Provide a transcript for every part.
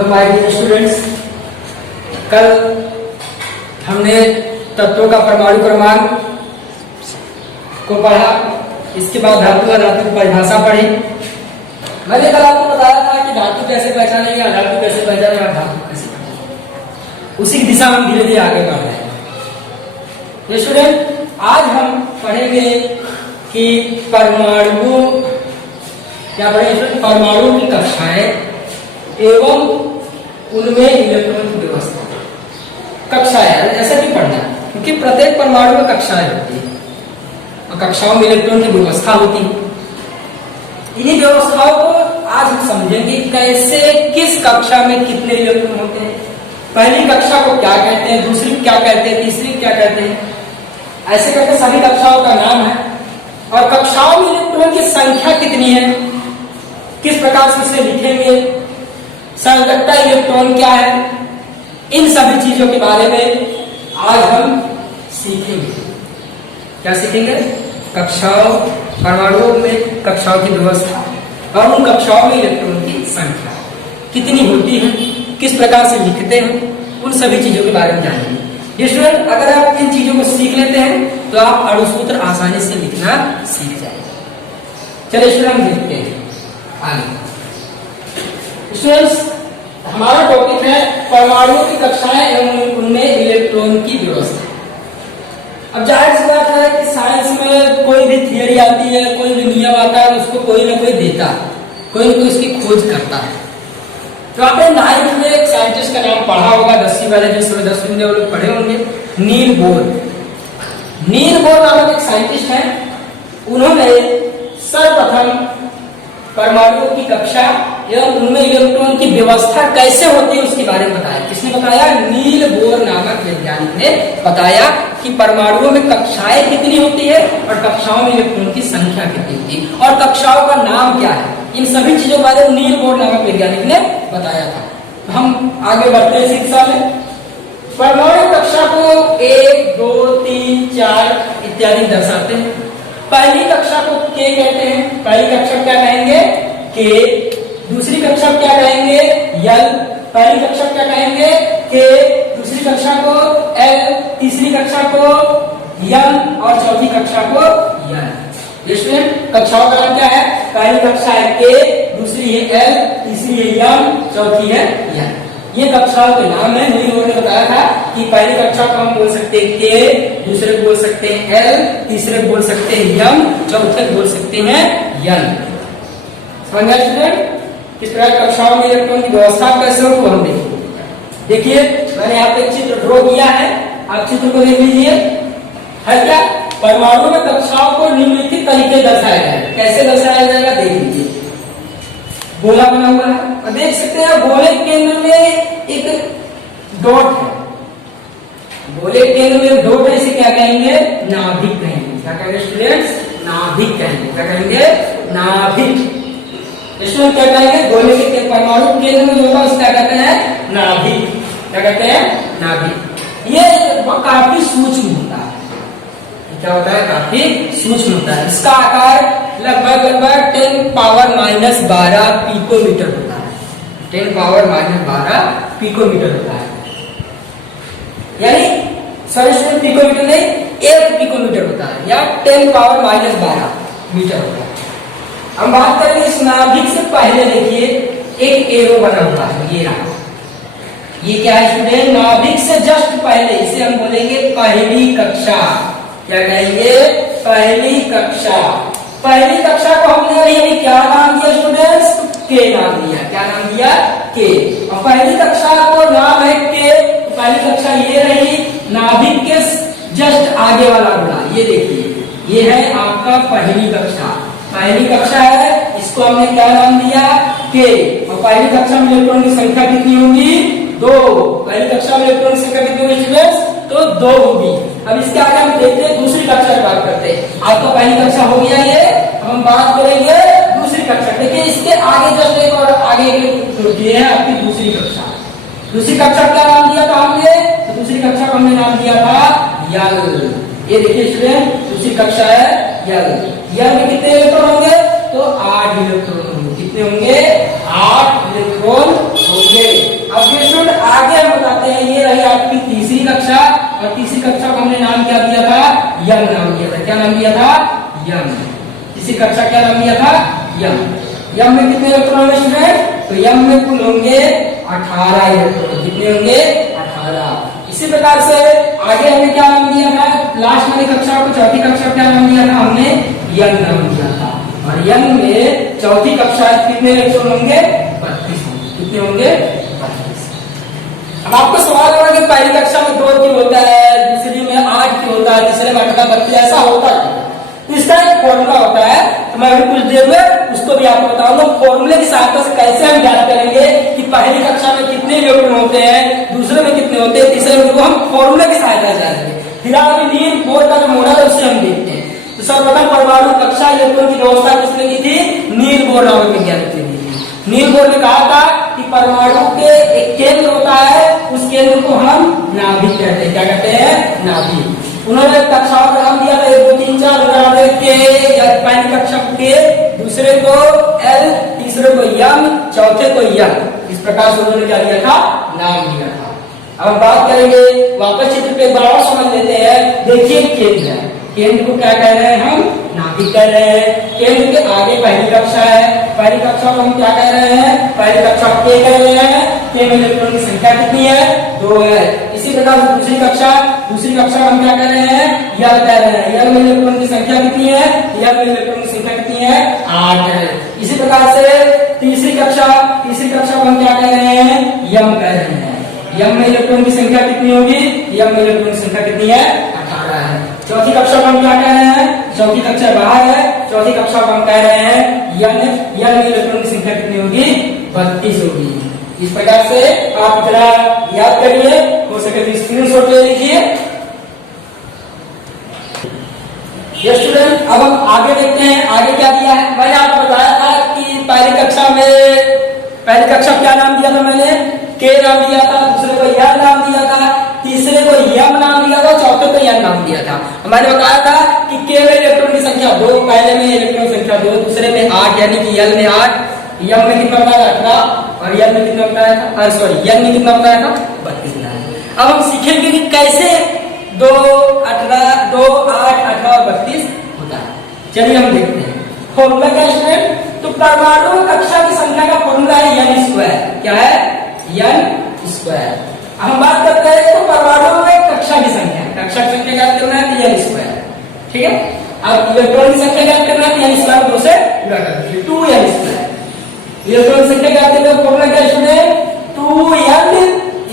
Hello my dear students, कल हमने तत्वों का परमाणु क्रमांक को पढ़ा। इसके बाद धातु और धातु की परिभाषा पढ़ी। मैंने कल आपको बताया था कि धातु कैसे पहचानेंगे, अधातु कैसे पहचानेंगे और धातु कैसे पहचानेंगे। उसी की दिशा में हम धीरे धीरे आगे बढ़ रहे हैं। स्टूडेंट, आज हम पढ़ेंगे कि परमाणु क्या पढ़ेंगे? परमाणु की कक्षाएं एवं उनमें इलेक्ट्रॉन की व्यवस्था। कक्षाएं ऐसा नहीं पढ़ना, क्योंकि प्रत्येक परमाणु में कक्षाएं होती है और कक्षाओं में इलेक्ट्रॉन की व्यवस्था होती है। इन्हीं व्यवस्थाओं को आज हम समझेंगे, कैसे किस कक्षा में कितने इलेक्ट्रॉन होते हैं, पहली कक्षा को क्या कहते हैं, दूसरी क्या कहते हैं, तीसरी क्या कहते हैं, ऐसे करके सभी कक्षाओं का नाम है। और कक्षाओं में इलेक्ट्रॉन की संख्या कितनी है, किस प्रकार से उसे लिखेंगे, संयोजकता इलेक्ट्रॉन क्या है, इन सभी चीजों के बारे में आज हम सीखेंगे। क्या सीखेंगे? कक्षाओं, परमाणुओं में कक्षाओं की व्यवस्था और उन कक्षाओं में इलेक्ट्रॉन की संख्या कितनी होती है, किस प्रकार से लिखते हैं, उन सभी चीजों के बारे में जानेंगे। स्टूडेंट, अगर आप इन चीजों को सीख लेते हैं तो आप अणुसूत्र आसानी से लिखना सीख जाएंगे। चलिए स्टूडेंट, हम देखते हैं आगे। स्टूडेंट्स, हमारा टॉपिक है परमाणुओं की कक्षाएं एवं उनमें इलेक्ट्रॉन की व्यवस्था। अब जाहिर सी बात है कि साइंस में कोई भी थियरी आती है, कोई भी नियम आता है, उसको कोई ना कोई देता है, कोई ना कोई उसकी खोज करता है। तो आपने 9th में एक साइंटिस्ट का नाम पढ़ा होगा, 10वीं वाले जिस 10वीं में वो लोग पढ़े होंगे, नील बोर। नील बोर नामक एक साइंटिस्ट है। उन्होंने सर्वप्रथम परमाणुओं की कक्षा एवं उनमें इलेक्ट्रॉन की व्यवस्था कैसे होती है उसके बारे में बताया। किसने बताया? नील बोर नामक वैज्ञानिक ने बताया कि परमाणुओं में कक्षाएं कितनी होती है और कक्षाओं में इलेक्ट्रॉन की संख्या कितनी होती है और कक्षाओं का नाम क्या है। इन सभी चीजों के बारे में नील बोर नामक वैज्ञानिक ने बताया था। तो हम आगे बढ़ते हैं शिक्षा में। परमाणु कक्षा को 1, 2, 3, 4 इत्यादि दर्शाते हैं। पहली कक्षा को के कहते हैं। पहली कक्षा क्या कहेंगे? के। दूसरी कक्षा क्या कहेंगे? यल। पहली कक्षा क्या कहेंगे? के। दूसरी कक्षा को एल। तीसरी कक्षा को यम और चौथी कक्षा को यल। इसमें कक्षाओं का नाम क्या है? पहली कक्षा है के, दूसरी है एल, तीसरी है यम, चौथी है यल। ये कक्षाओं के नाम है। नील बोर ने बताया था कि पहली कक्षा को हम बोल सकते हैं के, दूसरे को बोल सकते हैं एल, तीसरे को बोल सकते हैं यम, चौथे को बोल सकते हैं यल। समझ गए स्टूडेंट? इस प्रकार कक्षाओं में इलेक्ट्रॉन की व्यवस्था कैसे हो हम देखेंगे। देखिए, मैंने यहाँ पे चित्र ड्रॉ किया है, आप चित्र को देख लीजिए। है क्या? परमाणु में कक्षाओं को निम्नलिखित तरीके दर्शाया जाएगा। कैसे दर्शाया जाएगा देख लीजिए। गोला बना हुआ है और देख सकते हैं गोले के केंद्र में एक डॉट है। गोले के केंद्र में डॉट है, इसे क्या कहेंगे? नाभिक कहेंगे। क्या कहेंगे स्टूडेंट्स? नाभिक कहेंगे। क्या कहेंगे? नाभिक। इसमें क्या कहेंगे? गोले के परमाणु केंद्र में जो होता है उसको क्या कहते हैं? नाभिक। क्या कहते हैं? नाभिक। ये काफी सूक्ष्म होता है। क्या होता है? काफी सूक्ष्म होता है। इसका आकार लगभग 10 पावर -12 पिकोमीटर होता है। 10 पावर -12 पिकोमीटर होता है। यानी सॉरी पिकोमीटर नहीं, 1 पिकोमीटर होता है या 10 पावर -12 मीटर होता है। हम बात करेंगे इस नाभिक से पहले। देखिए एक एरो बना हुआ है, ये रहा। ये क्या है स्टूडेंट? नाभिक से जस्ट पहले, इसे हम बोलेंगे पहली कक्षा। क्या कहेंगे? पहली कक्षा। पहली कक्षा को हमने अभी क्या नाम दिया स्टूडेंट्स? के नाम दिया। क्या नाम दिया? के। और पहली कक्षा को नाम है के। तो पहली कक्षा ये रही। नाभिक के जस्ट आगे वाला गोला ये देखिए, ये है आपका पहली कक्षा। पहली कक्षा है, इसको हमने क्या नाम दिया? के। और पहली कक्षा में इलेक्ट्रॉन की संख्या कितनी होगी? 2। पहली कक्षा में इलेक्ट्रॉन की संख्या कितनी होगी स्टूडेंट्स? तो 2 होगी। अब इसके आगे हम देखते हैं, दूसरी कक्षा की बात करते हैं। आपका पहली कक्षा हो गया ये, अब हम बात करेंगे दूसरी कक्षा। देखिए इसके आगे जस्ट एक और आगे ये है आपकी दूसरी कक्षा। दूसरी कक्षा क्या नाम दिया था हमने? तो दूसरी कक्षा को हमने नाम दिया था यल। ये देखिए स्टूडेंट, दूसरी कक्षा है यल। यल में कितने इलेक्ट्रॉन होंगे? तो 8 इलेक्ट्रॉन होंगे। कितने होंगे? 8 इलेक्ट्रॉन होंगे। अब ये स्टूडेंट आगे हम बताते हैं, ये रही आपकी तीसरी कक्षा, और तीसरी कक्षा को हमने नाम क्या दिया था, यम नाम दिया था। क्या नाम दिया था, यम। तीसरी कक्षा क्या नाम दिया था, यम। यम में कितने इलेक्ट्रॉन है स्टूडेंट, तो यम में कुल होंगे 18 इलेक्ट्रॉन। कितने होंगे, 18। इसी प्रकार से आगे हमने क्या नाम दिया था, लास्ट वाली कक्षा को, चौथी कक्षा को क्या नाम दिया था हमने, यम नाम दिया था। और यम में चौथी कक्षा कितने इलेक्ट्रॉन होंगे, 32 होंगे। कितने होंगे, 32। अब आपको सवाल होगा कि पहली कक्षा में 2 क्यों होता है, दूसरी में 8 क्यों होता है, तीसरे में 18 32 ऐसा होता है। तो इसका एक फॉर्मूला होता है, तो मैं अभी कुछ देर में उसको भी आपको बताऊंगा। फॉर्मूले की सहायता से कैसे हम ज्ञात करेंगे कि पहली कक्षा में कितने इलेक्ट्रॉन होते हैं, दूसरे में कितने होते हैं, तीसरे में, हम फॉर्मूले की सहायता से जानेंगे। फिलहाल नील बोर का जो मॉडल है उससे हम देखते हैं। तो सर्वप्रथम परमाणु कक्षा इलेक्ट्रॉन की व्यवस्था किसने की थी, नील बोर नामक वैज्ञानिक ने। नील बोर ने कहा था कि परमाणु के एक केंद्र होता है, उस केंद्र को हम नाभिक कहते हैं। क्या कहते हैं, नाभिक। उन्होंने कक्षाओं का नाम दिया था 1 2 3 4 के, या पहली कक्षा के, दूसरे को एल, तीसरे को यम, चौथे को यम। इस प्रकार से उन्होंने क्या दिया था, नाम दिया था। अब हम बात करेंगे, वापस चित्र पे बराबर समझ लेते हैं। देखिए केंद्र है, केंद्र को क्या कह रहे हैं हम, नाभिक कह रहे हैं। केंद्र के आगे पहली कक्षा है, पहली कक्षा को हम क्या कह रहे हैं, पहली कक्षा के कह रहे हैं। के में इलेक्ट्रॉन की संख्या कितनी है, 2 है। इसी प्रकार से दूसरी कक्षा हम क्या कह रहे हैं, यल कह रहे हैं। यल में इलेक्ट्रॉन की संख्या कितनी है, यल में इलेक्ट्रॉन की संख्या कितनी है, 8 है। इसी प्रकार से तीसरी कक्षा को हम क्या कह रहे हैं, यम कह रहे हैं। यम में इलेक्ट्रॉन की संख्या कितनी होगी, यम में इलेक्ट्रॉन की संख्या कितनी है, 18 है। चौथी कक्षा को हम क्या कह रहे हैं, चौथी कक्षा बाहर है, चौथी कक्षा को हम कह रहे हैं यन में इलेक्ट्रॉन की संख्या कितनी होगी, 32 होगी। इस प्रकार से आप जरा याद करिए, हो सके तो स्क्रीनशॉट ले लीजिए। ये स्टूडेंट, अब हम आगे देखते हैं, आगे क्या दिया है। मैंने आपको बताया था कि पहली कक्षा क्या नाम दिया था मैंने, के नाम दिया था, दूसरे को यल नाम दिया था, तीसरे को यम नाम दिया था, चौथे को यन नाम दिया था। मैंने बताया था कि के में इलेक्ट्रॉन की संख्या 2, पहले में इलेक्ट्रॉन की संख्या 2, दूसरे में 8, यानी कि यल में 8, यम में कितना बताया 18, और यल में कितना बताया था, यल में कितना बताया था, 32 बताया। अब हम सीखेंगे कि कैसे 2 8 और 32 होता है। चलिए हम देखते हैं फॉर्मूला क्या है। तो परमाणु कक्षा की संख्या का फॉर्मूला है n स्क्वायर। क्या है, n स्क्वायर। हम बात करते हैं तो परमाणु में कक्षा की संख्या ज्ञात करना है, n स्क्वायर। ठीक है, अब इलेक्ट्रॉन की संख्या ज्ञात करना है, n स्क्वायर 2 से गुणा कर दीजिए, 2n स्क्वायर। इलेक्ट्रॉन की संख्या ज्ञात करने का फॉर्मूला क्या है, 2n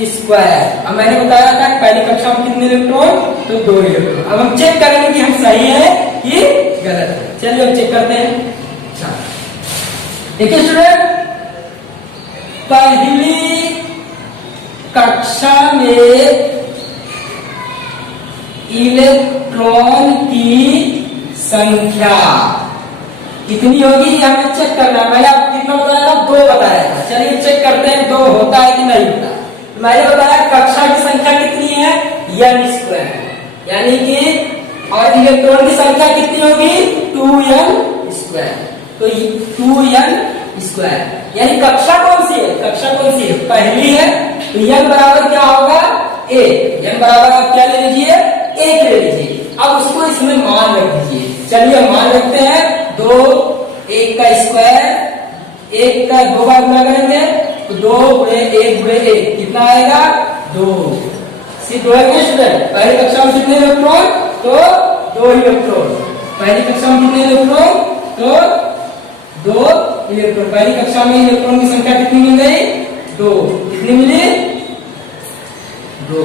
स्क्वायर। अब मैंने बताया था पहली कक्षा में कितने इलेक्ट्रॉन, तो 2 इलेक्ट्रॉन। अब हम चेक करेंगे कि हम सही है कि गलत है। चलिए अब चेक करते हैं। देखिए स्टूडेंट, पहली कक्षा में इलेक्ट्रॉन की संख्या कितनी होगी, हमें चेक करना है। मैंने आपको कितना बताया था, 2 बताया था। चलिए चेक करते हैं 2 होता है कि नहीं होता। मैंने बताया कक्षा की संख्या कितनी है, n स्क्वायर, यानी कि, और इलेक्ट्रॉन की संख्या कितनी होगी, 2n स्क्वायर। तो 2n स्क्वायर, यानी कक्षा कौन सी है, पहली है। तो n बराबर क्या होगा, a। n बराबर आप क्या ले लीजिए, 1 ले लीजिए। अब उसको इसमें मान रख दीजिए। चलिए मान रखते हैं 2, 1 का स्क्वायर, 1 का 2 बार गुणा करेंगे तो 2 गुणे 1 गुणे 1 कितना आएगा, 2। सिर्फ 2 है स्टूडेंट। पहली कक्षा में कितने इलेक्ट्रॉन, तो 2 इलेक्ट्रॉन। पहली कक्षा में कितने इलेक्ट्रॉन, तो 2 इलेक्ट्रॉन। पहली कक्षा में इलेक्ट्रॉन की संख्या कितनी मिल गई, 2। कितनी मिली, 2।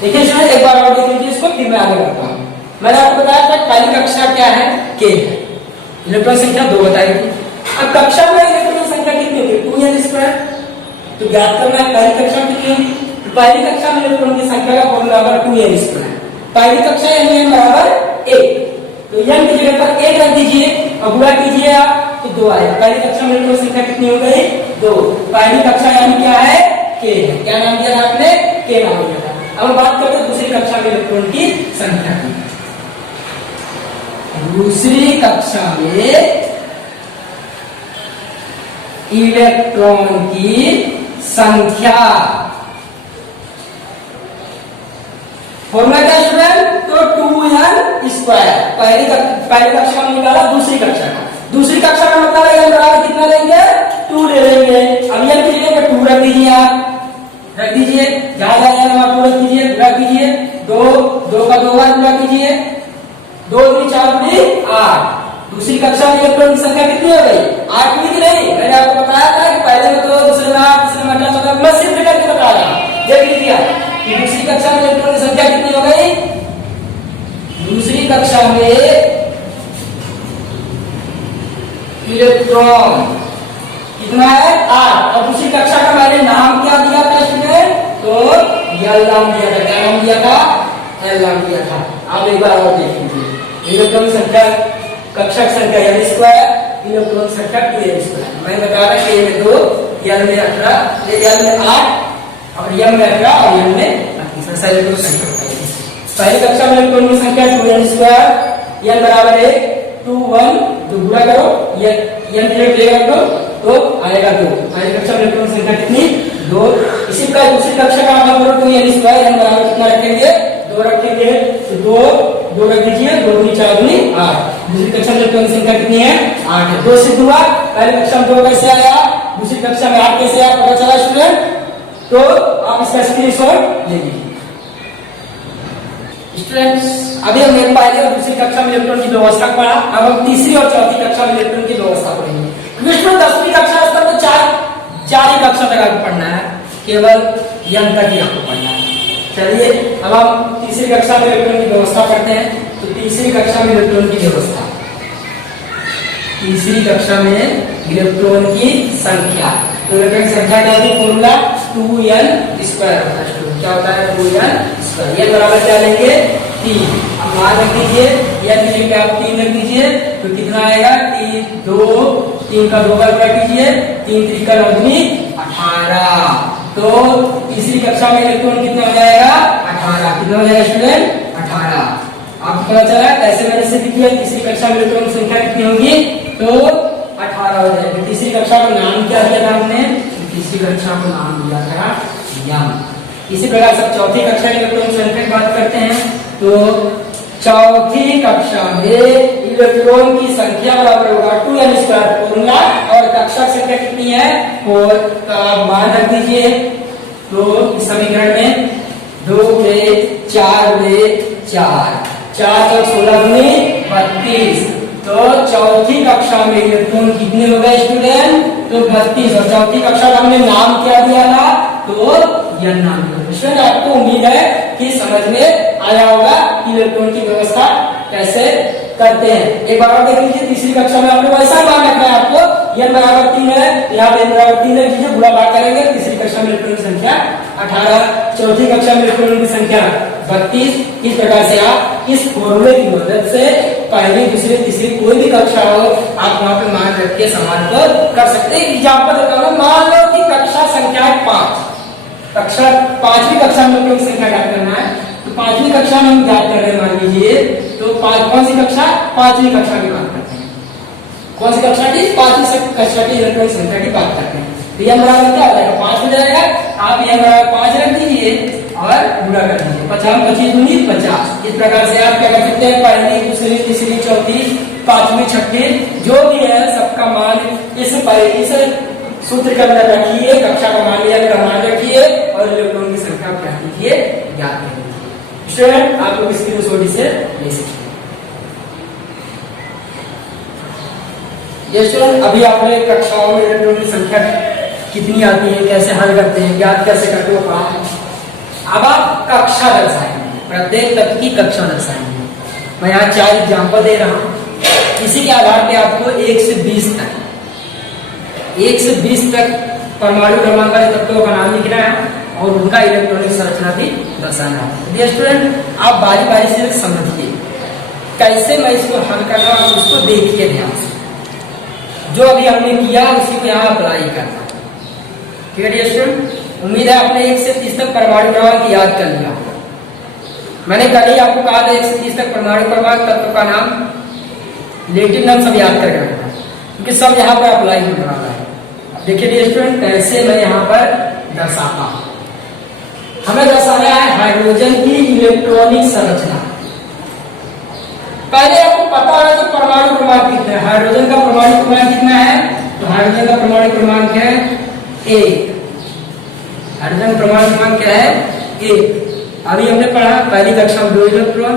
देखिए स्टूडेंट, एक बार और देख लीजिए इसको, फिर मैं आगे बढ़ता हूँ। मैंने आपको बताया था पहली कक्षा क्या है, के है। इलेक्ट्रॉन संख्या 2 बताई थी। अब कक्षा में इलेक्ट्रॉन की संख्या कितनी होगी, 2n स्क्वायर। तो ज्ञात करना है पहली कक्षा कितनी होगी। तो पहली कक्षा में इलेक्ट्रॉन की संख्या का फॉर्मूला बराबर 2n स्क्वायर। पहली कक्षा यानी n बराबर 1, तो n की जगह पर 1 रख दीजिए और गुणा कीजिए आप, तो 2 आएगा। पहली कक्षा में इलेक्ट्रॉन संख्या कितनी हो गई, 2। पहली कक्षा यानी क्या है, के है। क्या नाम दिया था आपने, के नाम दिया था। अब बात करते हैं दूसरी कक्षा में इलेक्ट्रॉन की संख्या की। दूसरी कक्षा में इलेक्ट्रॉन की संख्या। फॉर्मूला क्या स्टूडेंट? तो 2n स्क्वायर। पहली कक्षा में निकाला, दूसरी कक्षा का, दूसरी कक्षा का मतलब है n बराबर कितना लेंगे? 2 ले लेंगे। अब n की जगह 2 रख दीजिए, आप रख दीजिए, जहां जाए n 2 रख दीजिए, गुणा कीजिए, 2 का 2 बार गुणा कीजिए, 2 3 4 3 8। दूसरी कक्षा में इलेक्ट्रॉन की संख्या कितनी हो गई? 8 हुई कि नहीं? मैंने आपको बताया था कि पहले में 2, दूसरे में 8, तीसरे में 18, चौथे में सिर्फ करके बताया। देख लीजिए कि दूसरी कक्षा में इलेक्ट्रॉन की संख्या कितनी हो गई? दूसरी कक्षा में इलेक्ट्रॉन कितना है? 8। और दूसरी कक्षा का मैंने नाम क्या दिया था स्टूडेंट? तो एल नाम दिया था। क्या नाम दिया था? एल नाम दिया था। आप एक बार और देख लीजिए। इलेक्ट्रॉन संख्या, कक्षा की संख्या एल स्क्वायर, इलेक्ट्रॉन संख्या 2n स्क्वायर। मैं बता रहा कि में 2, एल में 18, एल में 8 और एम में 18 और एल में 38 इलेक्ट्रॉन संख्या। पहली कक्षा में इलेक्ट्रॉन की संख्या 2n स्क्वायर, एन बराबर है 2 1, तो गुणा करो, एन डिवाइड कर दो तो आएगा 2। पहली कक्षा में इलेक्ट्रॉन संख्या कितनी? 2। इसी प्रकार दूसरी कक्षा का मतलब करो 2n स्क्वायर, एन बराबर कितना रखेंगे? 2 रखेंगे, तो 2 रख दीजिए, 2 दूनी 4 दूनी 8। दूसरी कक्षा में इलेक्ट्रॉन की संख्या कितनी है? 8 है। 2 से 2 पहली कक्षा में 2 कैसे आया? दूसरी कक्षा में 8 कैसे आया? पता चला स्टूडेंट? तो आप इसका स्क्रीनशॉट ले लीजिए। स्टूडेंट्स, अभी हमने पहली और दूसरी कक्षा में इलेक्ट्रॉन की व्यवस्था पढ़ा। अब हम तीसरी और चौथी कक्षा में इलेक्ट्रॉन की व्यवस्था पढ़ेंगे। क्योंकि 10वीं कक्षा तक तो चार ही कक्षा तक आपको पढ़ना है, केवल n तक ही आपको पढ़ना है। चलिए अब हम तीसरी कक्षा में इलेक्ट्रॉन की व्यवस्था पढ़ते हैं। तो तीसरी कक्षा में इलेक्ट्रॉन की व्यवस्था, तीसरी कक्षा में इलेक्ट्रॉन की संख्या, तो इलेक्ट्रॉन की संख्या क्या होती है? फॉर्मूला 2n स्क्वायर होता है। क्या होता है? 2n square. n बराबर क्या लेंगे? 3। अब मान रख दीजिए, n की जगह आप 3 रख दीजिए, तो कितना आएगा? 3 का 2 बार गुणा कीजिए, 3 3 का 9 दूनी 18। तो तीसरी कक्षा में इलेक्ट्रॉन कितना हो जाएगा? 18। कितना हो जाएगा स्टूडेंट? 18। आपको पता चला कैसे मैंने सिद्ध किया? तीसरी कक्षा में इलेक्ट्रॉन की संख्या कितनी होगी? तो 18 हो जाएगी। तीसरी कक्षा को नाम क्या दिया था हमने? तीसरी कक्षा को नाम दिया था यम। इसी प्रकार से चौथी कक्षा में इलेक्ट्रॉन की संख्या की बात करते हैं। तो चौथी कक्षा में इलेक्ट्रॉन की संख्या बराबर होगा 2n स्क्वायर फॉर्मूला, और कक्षा की संख्या कितनी है? 4 का मान रख दीजिए। तो इस समीकरण में 2 में 4 में 4 4 16 दूनी 32। तो चौथी कक्षा में इलेक्ट्रॉन कितने हो गए स्टूडेंट? तो 32। और चौथी कक्षा का हमने नाम क्या दिया था? तो यह नाम दिया। स्टूडेंट आपको उम्मीद है कि समझ में आया होगा कि इलेक्ट्रॉन की व्यवस्था कैसे करते हैं। एक बार और देख लीजिए, तीसरी कक्षा में आपको वैसा मान रखना है। आपको n बराबर 3 है, यहाँ पे n बराबर 3 रख दीजिए, बुरा बात करेंगे। तीसरी कक्षा में इलेक्ट्रॉन की संख्या 18, चौथी कक्षा में इलेक्ट्रॉन की संख्या 32। इस प्रकार से आप इस फॉर्मूले की मदद से पहली, दूसरी, तीसरी कोई भी कक्षा हो, आप वहां पे मान रख के समान को कर सकते हैं। एग्जाम्पल देता हूं, मान लो कि कक्षा संख्या है 5, कक्षा 5वीं कक्षा में इलेक्ट्रॉन की संख्या ज्ञात करना है। तो 5वीं कक्षा में हम ज्ञात कर रहे हैं, मान लीजिए। तो कौन सी कक्षा? 5वीं कक्षा की बात करते हैं। कौन सी कक्षा की? 5वीं कक्षा की इलेक्ट्रॉन की संख्या की बात करते हैं। तो यह बराबर क्या हो जाएगा? 5 हो जाएगा। आप यह बराबर 5 रख दीजिए और गुणा कर दीजिए। 50 25 दूनी 50। इस प्रकार से आप क्या कर सकते हैं? पहली, दूसरी, तीसरी, चौथी, 5वीं, 6वीं जो भी है सबका मान इस सूत्र के अंदर रखिए, कक्षा का मान लिया मान रखिए और इलेक्ट्रॉन की संख्या क्या कीजिए? ज्ञात कर दीजिए। स्टूडेंट आप लोग इसकी स्क्रीनशॉट से ले सकते हैं। ये स्टूडेंट अभी आपने कक्षाओं में इलेक्ट्रॉन की संख्या कितनी आती है, कैसे हल करते हैं, ज्ञात कैसे करते हो पढ़ा। अब आप कक्षा दर्शाएंगे, प्रत्येक तत्व की कक्षा दर्शाएंगे। मैं यहाँ 4 एग्जाम्पल दे रहा हूँ। इसी के आधार पे आपको 1 से 20 तक परमाणु क्रमांक वाले तत्वों का नाम लिखना है और उनका इलेक्ट्रॉनिक संरचना भी दर्शाना है। डियर स्टूडेंट, आप बारी बारी से समझिए कैसे मैं इसको हल कर रहा हूँ, उसको देखिए ध्यान से। जो अभी हमने किया उसी को यहाँ अप्लाई करना। ठीक है डियर स्टूडेंट, उम्मीद है आपने 1 से 30 तक परमाणु क्रमांक याद कर लिया। मैंने कल ही आपको कहा था 1 से 30 तक परमाणु क्रमांक तत्व का नाम, रिलेटिव नाम सब याद करके रखना, क्योंकि सब यहाँ पर अप्लाई होने वाला है। देखिए डियर स्टूडेंट, कैसे मैं यहाँ पर दर्शाता हूं। हमें दर्शाना है हाइड्रोजन की इलेक्ट्रॉनिक संरचना। पहले आपको पता होगा कि परमाणु क्रमांक कितना है। हाइड्रोजन का परमाणु क्रमांक कितना है? तो हाइड्रोजन का परमाणु क्रमांक है 1। हाइड्रोजन परमाणु क्रमांक क्या है? 1। अभी हमने पढ़ा पहली कक्षा में 2 इलेक्ट्रॉन,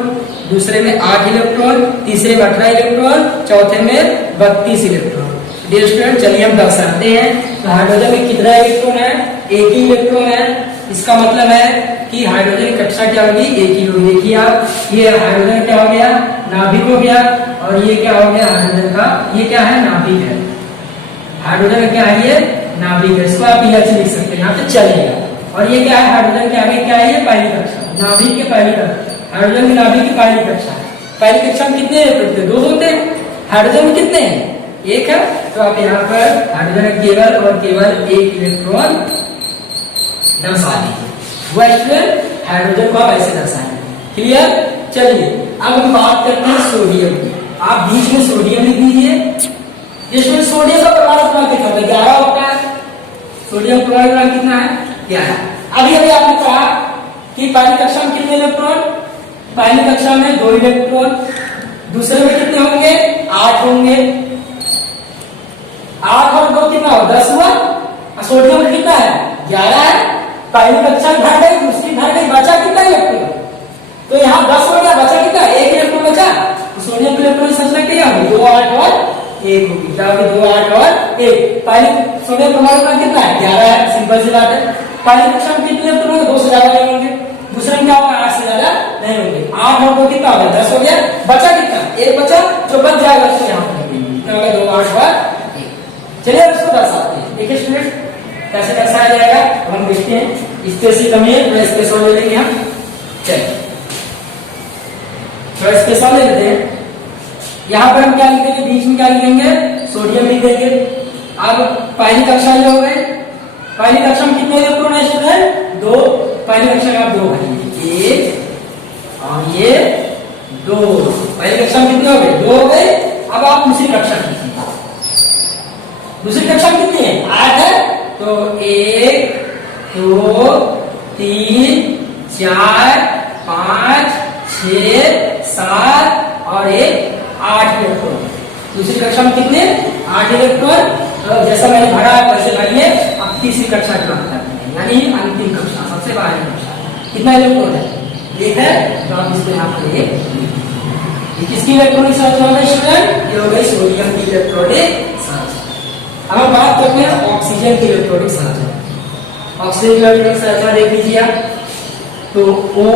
दूसरे में 8 इलेक्ट्रॉन, तीसरे में 18 इलेक्ट्रॉन, चौथे में 32 इलेक्ट्रॉन। डियर स्टूडेंट, चलिए हम दर्शाते हैं। तो हाइड्रोजन में कितना इलेक्ट्रॉन है? 1 ही इलेक्ट्रॉन है। इसका मतलब है कि हाइड्रोजन की कक्षा क्या होगी? 1 ही होगी। देखिए आप, ये हाइड्रोजन क्या हो गया? नाभिक हो गया। और ये क्या हो गया? हाइड्रोजन का ये क्या है? नाभिक है। हाइड्रोजन क्या है? ये नाभिक है। इसको आप पीएच लिख सकते हैं, यहाँ पे चलेगा। और ये क्या है? हाइड्रोजन के आगे क्या है? ये पहली कक्षा, नाभिक के पहली कक्षा। हाइड्रोजन की नाभिक की पहली कक्षा। पहली कक्षा में कितने इलेक्ट्रॉन थे? 2 होते हैं। हाइड्रोजन में कितने हैं? 1 है। तो आप यहाँ पर हाइड्रोजन केवल और केवल 1 इलेक्ट्रॉन दर्शा दीजिए। वह हाइड्रोजन को आप ऐसे दर्शाएंगे। क्लियर? चलिए अब हम बात करते हैं सोडियम की। आप बीच में सोडियम लिख दीजिए। जिसमें सोडियम का परमाणु क्रमांक कितना होता है? 11 होता है। सोडियम परमाणु क्रमांक कितना है? 11। अभी अभी आपने कहा कि पहली कक्षा में कितने इलेक्ट्रॉन? पहली कक्षा में 2 इलेक्ट्रॉन, दूसरे में कितने होंगे? 8 होंगे। 8 और 2 कितना हो? 10 हुआ। सोडियम में कितना है? 11 है। पहली कक्षा भर गई, दूसरी भर गई, बचा कितना इलेक्ट्रॉन? तो यहाँ 10 हो गया, बचा कितना? 1 इलेक्ट्रॉन बचा। तो सोडियम की इलेक्ट्रॉनिक संरचना क्या होगी? 2 8 और 1 होगी। क्या होगी? 2 8 और 1। पहली सोडियम परमाणु क्रमांक कितना है? 11 है। सिंपल सी बात है। पहली कक्षा में कितने इलेक्ट्रॉन होंगे? 2 से ज्यादा नहीं होंगे। दूसरे में क्या होगा? 8 से ज्यादा नहीं होंगे। 8 और 2 कितना होगा? 10 हो गया। बचा कितना? 1 बचा। जो बच जाएगा उसको यहाँ पर कितना होगा? 2 8 और 1। चलिए इसको दर्शाते हैं। देखिए स्टूडेंट, कैसे दर्शाया जाएगा हम देखते हैं। स्पेसिक हमें स्पेशल ले लेंगे हम। चलिए थोड़ा स्पेशल ले लेते हैं। यहाँ पर हम क्या लिखेंगे? बीच में क्या लिखेंगे? सोडियम लिख देंगे। अब पहली कक्षा ये हो गए। पहली कक्षा में कितने इलेक्ट्रॉन है स्टूडेंट? 2। पहली कक्षा में आप 2 भरिए। 1 और ये 2। पहली कक्षा में कितने हो गए? 2 हो गए। अब आप दूसरी कक्षा कीजिए। दूसरी कक्षा में कितनी है? 8 है। तो 1 2 3 4 5 6 7 और 1 8 इलेक्ट्रॉन। दूसरी कक्षा में कितने? 8 इलेक्ट्रॉन। तो जैसा मैंने भरा है वैसे भरिए। अब तीसरी कक्षा की बात करते हैं, यानी अंतिम कक्षा, सबसे बाहरी कक्षा। कितना इलेक्ट्रॉन है? 1 है। तो आप इसको यहाँ पर ये किसकी इलेक्ट्रॉनिक संरचना है स्टूडेंट? ये हो गई सोडियम की इलेक्ट्रॉनिक संरचना। अब हम बात करते हैं ऑक्सीजन की इलेक्ट्रॉनिक संरचना। ऑक्सीजन की इलेक्ट्रॉनिक संरचना देख लीजिए आप। तो O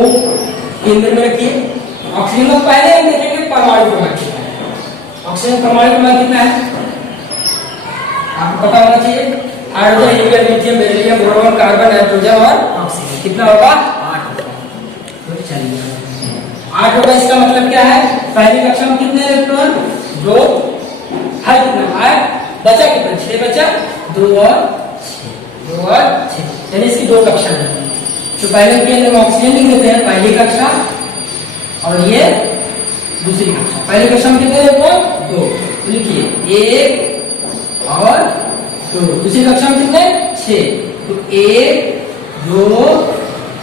केंद्र में रखिए। ऑक्सीजन को पहले हम देखेंगे परमाणु क्रमांक कितना है। ऑक्सीजन परमाणु क्रमांक कितना है? आपको पता होना चाहिए। Hydrogen, helium, lithium, beryllium, boron, carbon, nitrogen और ऑक्सीजन कितना होगा? 8 होगा। तो चलिए 8 होगा। इसका मतलब क्या है? पहली कक्षा में कितने इलेक्ट्रॉन? 2 है। कितना 8 बचा? कितना? 6 बचा। 2 और 6 यानी इसकी 2 कक्षा है। तो पहले के अंदर ऑक्सीजन लिख देते हैं, पहली कक्षा, और ये दूसरी कक्षा। पहली कक्षा में कितने इलेक्ट्रॉन? 2। तो लिखिए 1 और 2। दूसरी कक्षा में कितने? 6। तो 1 2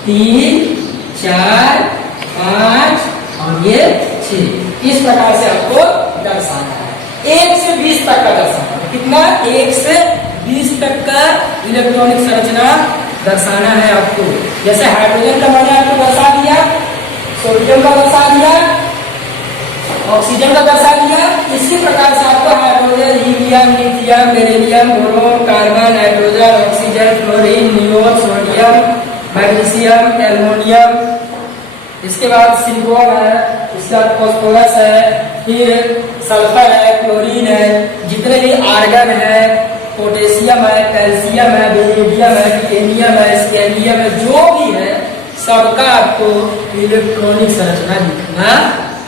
3 4 5 और ये 6। इस प्रकार से आपको दर्शाना है। 1 से 20 तक का दर्शाना है। कितना? 1 से 20 तक का इलेक्ट्रॉनिक संरचना दर्शाना है आपको। जैसे हाइड्रोजन का मैंने आपको दर्शा दिया, सोडियम का दर्शा दिया, ऑक्सीजन का दर्शा दिया। इसी प्रकार से आपको hydrogen, helium, lithium, beryllium, boron, carbon, nitrogen, oxygen, chlorine, neon, sodium, magnesium, aluminium, इसके बाद सिलिकॉन है, इसके बाद फास्फोरस है, फिर सल्फर है, क्लोरीन है, जितने भी आर्गन है, पोटेशियम है, कैल्शियम है, वेनेडियम है, टिटेनियम है, स्कैंडियम है, जो भी है सबका आपको इलेक्ट्रॉनिक संरचना लिखना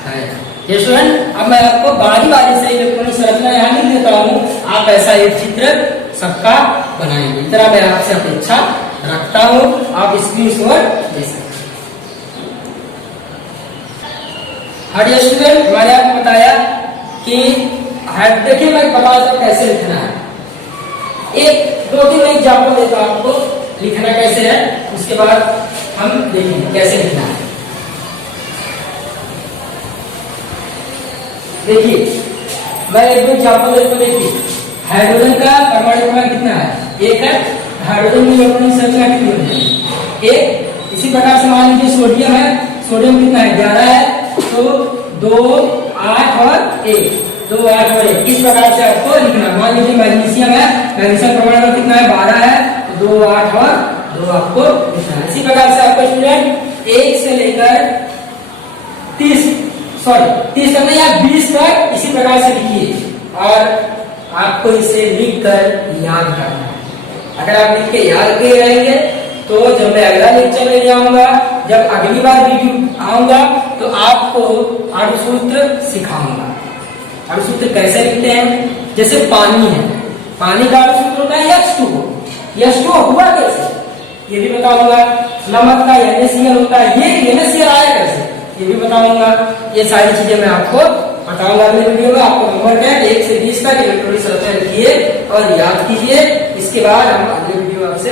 है। ये स्टूडेंट, अब मैं आपको बारी बारी से इलेक्ट्रॉनिक संरचना यहाँ लिख देता हूँ। आप ऐसा एक चित्र सबका बनाएंगे। इतना मैं आपसे अपेक्षा रखता हूँ। आप स्क्रीनशॉट ले सकते हैं। हार्ड स्टूडेंट, मैंने आपको बताया कि देखिए मैं बता दूं कैसे लिखना है। एक 2-3 एग्जाम्पल देता हूं आपको। लिखना कैसे है उसके बाद हम देखेंगे कैसे लिखना है। देखिए मैं एक दो एग्जाम्पल देता हूं। देखिए हाइड्रोजन का परमाणु क्रमांक कितना है, 1 है। हाइड्रोजन में इलेक्ट्रॉनिक संख्या कितनी होती है, 1। इसी प्रकार से मान लीजिए सोडियम है, सोडियम कितना है, 11 है। तो 2, 8 और 1, 2, 8 और 1 इस प्रकार से आपको लिखना। मान लीजिए मैग्नीशियम है, मैग्नीशियम परमाणु कितना है, 12 है। तो 2, 8 और 2 आपको लिखना है। इसी प्रकार से आपको स्टूडेंट 1 से लेकर 30 तक नहीं आप 20 तक इसी प्रकार से लिखिए और आपको इसे लिख कर याद करना है। अगर आप लिख के याद किए रहेंगे तो जब मैं अगला लेक्चर में जाऊंगा, जब अगली बार वीडियो आऊंगा तो आपको अणुसूत्र सिखाऊंगा। अणुसूत्र कैसे लिखते हैं, जैसे पानी है, पानी का अणुसूत्र होता है H2O। H2O हुआ कैसे ये भी बताऊंगा। नमक का NaCl होता है, ये NaCl आया कैसे ये भी बताऊंगा। ये सारी चीजें मैं आपको बताऊंगा अगले वीडियो में। आपको होमवर्क है 1 से 20 तक इलेक्ट्रॉनिक संरचना लिखिए और याद कीजिए। इसके बाद हम अगले वीडियो आपसे